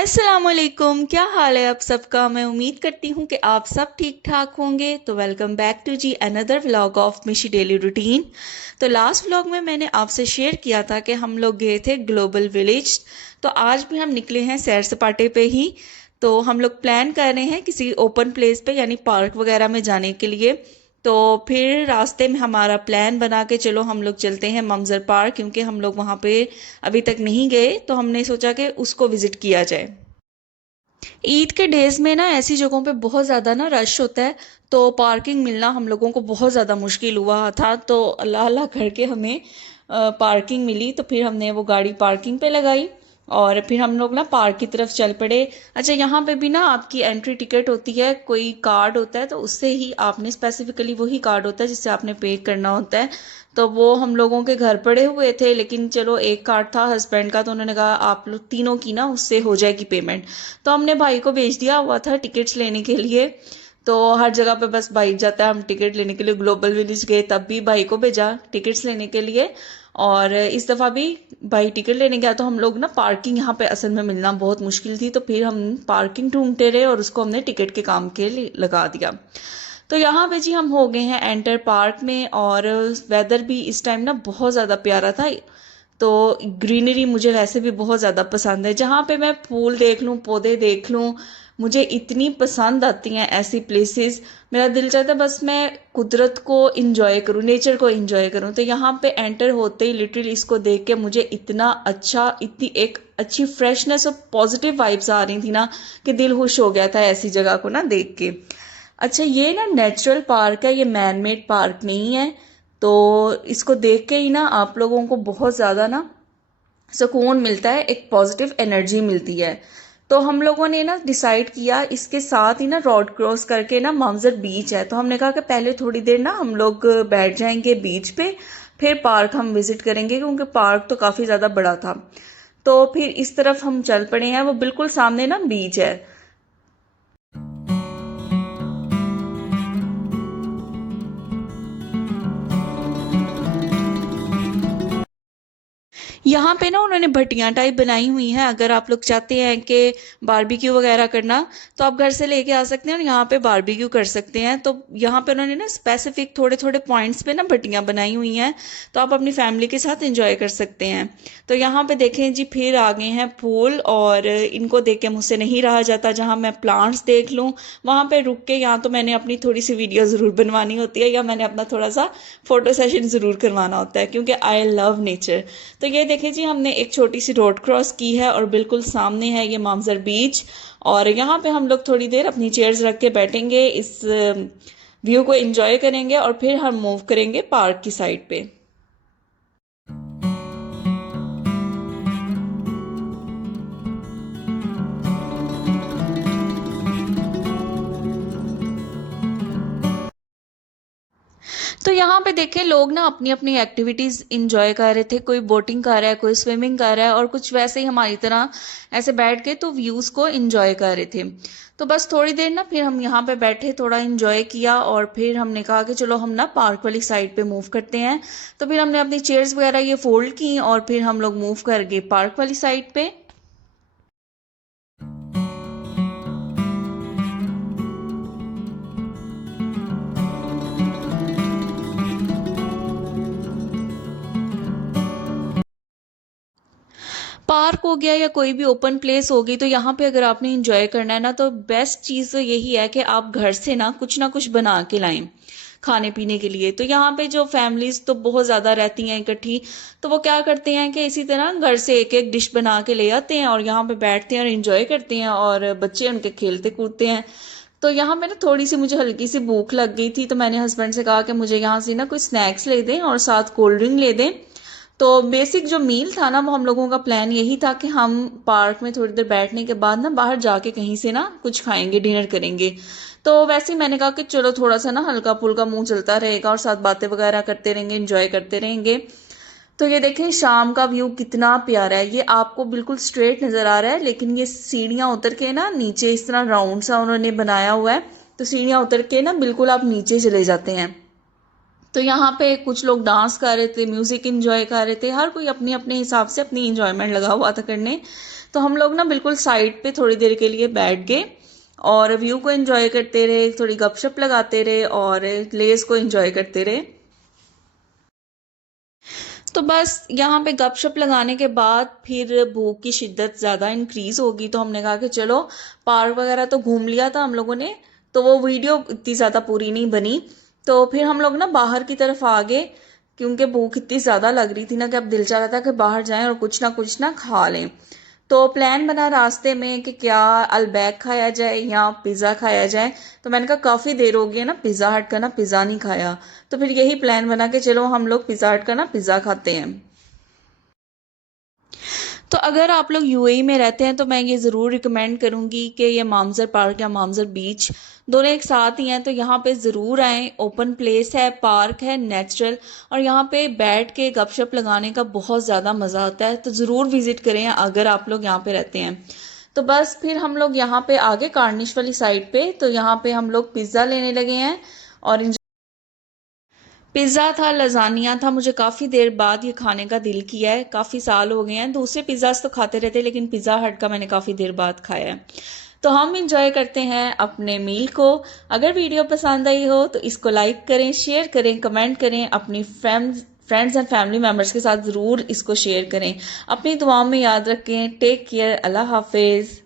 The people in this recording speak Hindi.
अस्सलामुअलैकुम, क्या हाल है आप सबका। मैं उम्मीद करती हूँ कि आप सब ठीक ठाक होंगे। तो welcome back to the another vlog of Mishi daily routine. तो लास्ट व्लॉग में मैंने आपसे शेयर किया था कि हम लोग गए थे ग्लोबल विलेज। तो आज भी हम निकले हैं सैर सपाटे पे ही। तो हम लोग प्लान कर रहे हैं किसी ओपन प्लेस पे यानी पार्क वगैरह में जाने के लिए। तो फिर रास्ते में हमारा प्लान बना के चलो हम लोग चलते हैं मंजर पार्क, क्योंकि हम लोग वहाँ पे अभी तक नहीं गए, तो हमने सोचा कि उसको विजिट किया जाए। ईद के डेज में ना ऐसी जगहों पे बहुत ज़्यादा ना रश होता है। तो पार्किंग मिलना हम लोगों को बहुत ज़्यादा मुश्किल हुआ था। तो अल्लाह अल्लाह करके हमें पार्किंग मिली। तो फिर हमने वो गाड़ी पार्किंग पे लगाई और फिर हम लोग ना पार्क की तरफ चल पड़े। अच्छा, यहाँ पे भी ना आपकी एंट्री टिकट होती है, कोई कार्ड होता है, तो उससे ही आपने स्पेसिफिकली वही कार्ड होता है जिससे आपने पे करना होता है। तो वो हम लोगों के घर पड़े हुए थे, लेकिन चलो एक कार्ड था हस्बैंड का, तो उन्होंने कहा आप लोग तीनों की ना उससे हो जाएगी पेमेंट। तो हमने भाई को भेज दिया हुआ था टिकट्स लेने के लिए। तो हर जगह पे बस भाई जाता है, हम टिकट लेने के लिए ग्लोबल विलेज गए तब भी भाई को भेजा टिकट्स लेने के लिए। और इस दफ़ा भी भाई टिकट लेने गया। तो हम लोग ना पार्किंग यहाँ पे असल में मिलना बहुत मुश्किल थी, तो फिर हम पार्किंग ढूंढते रहे और उसको हमने टिकट के काम के लिए लगा दिया। तो यहाँ पे जी हम हो गए हैं एंटर पार्क में, और वेदर भी इस टाइम ना बहुत ज़्यादा प्यारा था। तो ग्रीनरी मुझे वैसे भी बहुत ज़्यादा पसंद है, जहाँ पे मैं फूल देख लूँ, पौधे देख लूँ, मुझे इतनी पसंद आती हैं ऐसी प्लेसेस। मेरा दिल चाहता है बस मैं कुदरत को इंजॉय करूँ, नेचर को इंजॉय करूँ। तो यहाँ पे एंटर होते ही लिटरली इसको देख के मुझे इतना अच्छा, इतनी एक अच्छी फ्रेशनेस और पॉजिटिव वाइब्स आ रही थी ना कि दिल खुश हो गया था ऐसी जगह को ना देख के। अच्छा, ये ना नेचुरल पार्क है, ये मैन मेड पार्क नहीं है। तो इसको देख के ही ना आप लोगों को बहुत ज़्यादा ना सुकून मिलता है, एक पॉजिटिव एनर्जी मिलती है। तो हम लोगों ने ना डिसाइड किया, इसके साथ ही ना रोड क्रॉस करके ना मंजर बीच है। तो हमने कहा कि पहले थोड़ी देर ना हम लोग बैठ जाएंगे बीच पे, फिर पार्क हम विजिट करेंगे, क्योंकि पार्क तो काफ़ी ज़्यादा बड़ा था। तो फिर इस तरफ हम चल पड़े हैं, वो बिल्कुल सामने ना बीच है। यहाँ पे ना उन्होंने भट्टियाँ टाइप बनाई हुई हैं। अगर आप लोग चाहते हैं कि बारबेक्यू वगैरह करना, तो आप घर से लेके आ सकते हैं और यहाँ पे बारबेक्यू कर सकते हैं। तो यहाँ पे उन्होंने ना स्पेसिफिक थोड़े थोड़े पॉइंट्स पे ना भट्टियाँ बनाई हुई हैं, तो आप अपनी फैमिली के साथ एंजॉय कर सकते हैं। तो यहाँ पे देखें जी, फिर आ गए हैं फूल, और इनको देख के मुझसे नहीं रहा जाता। जहाँ मैं प्लांट्स देख लूँ वहाँ पे रुक के, यहाँ तो मैंने अपनी थोड़ी सी वीडियो ज़रूर बनवानी होती है, या मैंने अपना थोड़ा सा फोटो सेशन ज़रूर करवाना होता है, क्योंकि आई लव नेचर। तो ये देखें जी, हमने एक छोटी सी रोड क्रॉस की है और बिल्कुल सामने है ये मामजर बीच। और यहाँ पे हम लोग थोड़ी देर अपनी चेयर्स रख के बैठेंगे, इस व्यू को एंजॉय करेंगे और फिर हम मूव करेंगे पार्क की साइड पे। तो यहाँ पे देखें, लोग ना अपनी अपनी एक्टिविटीज़ इंजॉय कर रहे थे। कोई बोटिंग कर रहा है, कोई स्विमिंग कर रहा है, और कुछ वैसे ही हमारी तरह ऐसे बैठ के तो व्यूज़ को इंजॉय कर रहे थे। तो बस थोड़ी देर ना फिर हम यहाँ पे बैठे, थोड़ा इंजॉय किया, और फिर हमने कहा कि चलो हम ना पार्क वाली साइड पे मूव करते हैं। तो फिर हमने अपनी चेयर्स वगैरह ये फोल्ड की और फिर हम लोग मूव कर गए पार्क वाली साइड पे। पार्क हो गया या कोई भी ओपन प्लेस होगी, तो यहाँ पे अगर आपने इंजॉय करना है ना, तो बेस्ट चीज़ तो यही है कि आप घर से ना कुछ बना के लाएं खाने पीने के लिए। तो यहाँ पे जो फैमिलीज तो बहुत ज़्यादा रहती हैं इकट्ठी, तो वो क्या करते हैं कि इसी तरह घर से एक एक डिश बना के ले आते हैं और यहाँ पे बैठते हैं और इंजॉय करते हैं, और बच्चे उनके खेलते कूदते हैं। तो यहाँ पे ना थोड़ी सी मुझे हल्की सी भूख लग गई थी, तो मैंने हस्बैंड से कहा कि मुझे यहाँ से ना कुछ स्नैक्स ले दें और साथ कोल्ड ड्रिंक ले दें। तो बेसिक जो मील था ना, वो हम लोगों का प्लान यही था कि हम पार्क में थोड़ी देर बैठने के बाद ना बाहर जाके कहीं से ना कुछ खाएंगे, डिनर करेंगे। तो वैसे ही मैंने कहा कि चलो थोड़ा सा ना हल्का फुल्का मुंह चलता रहेगा और साथ बातें वगैरह करते रहेंगे, एंजॉय करते रहेंगे। तो ये देखें शाम का व्यू कितना प्यारा है। ये आपको बिल्कुल स्ट्रेट नजर आ रहा है, लेकिन ये सीढ़ियां उतर के ना नीचे इस तरह राउंड सा उन्होंने बनाया हुआ है। तो सीढ़ियां उतर के ना बिल्कुल आप नीचे चले जाते हैं। तो यहाँ पे कुछ लोग डांस कर रहे थे, म्यूजिक एंजॉय कर रहे थे, हर कोई अपनी अपने हिसाब से अपनी इंजॉयमेंट लगा हुआ था करने। तो हम लोग ना बिल्कुल साइड पे थोड़ी देर के लिए बैठ गए और व्यू को एंजॉय करते रहे, थोड़ी गपशप लगाते रहे और लेस को एंजॉय करते रहे। तो बस यहाँ पे गपशप लगाने के बाद फिर भूख की शिद्दत ज़्यादा इंक्रीज होगी, तो हमने कहा कि चलो पार्क वगैरह तो घूम लिया था हम लोगों ने, तो वो वीडियो इतनी ज़्यादा पूरी नहीं बनी। तो फिर हम लोग ना बाहर की तरफ आ गए, क्योंकि भूख इतनी ज़्यादा लग रही थी ना कि अब दिल चाह रहा था कि बाहर जाएं और कुछ ना खा लें। तो प्लान बना रास्ते में कि क्या अलबैक खाया जाए या पिज़्ज़ा खाया जाए। तो मैंने कहा काफ़ी देर हो गई है ना पिज़्ज़ा हट का ना पिज़्ज़ा नहीं खाया। तो फिर यही प्लान बना के चलो हम लोग पिज़्ज़ा हट का ना पिज़्ज़ा खाते हैं। तो अगर आप लोग यूएई में रहते हैं तो मैं ये ज़रूर रिकमेंड करूँगी कि ये मामज़र पार्क या मामज़र बीच दोनों एक साथ ही हैं, तो यहाँ पे ज़रूर आएँ। ओपन प्लेस है, पार्क है, नेचुरल, और यहाँ पे बैठ के गपशप लगाने का बहुत ज़्यादा मज़ा आता है। तो ज़रूर विज़िट करें अगर आप लोग यहाँ पे रहते हैं। तो बस फिर हम लोग यहाँ पे आगे कार्निश वाली साइड पे, तो यहाँ पे हम लोग पिज़्ज़ा लेने लगे हैं और पिज़्ज़ा था, लज़ानिया था। मुझे काफ़ी देर बाद ये खाने का दिल किया है, काफ़ी साल हो गए हैं। दूसरे पिज़्ज़ास तो खाते रहते, लेकिन पिज़्ज़ा हट का मैंने काफ़ी देर बाद खाया है। तो हम इंजॉय करते हैं अपने मील को। अगर वीडियो पसंद आई हो तो इसको लाइक करें, शेयर करें, कमेंट करें, अपनी फ्रेंड्स एंड फैमिली मेम्बर्स के साथ ज़रूर इसको शेयर करें। अपनी दुआओं में याद रखें। टेक केयर, अल्लाह हाफिज़।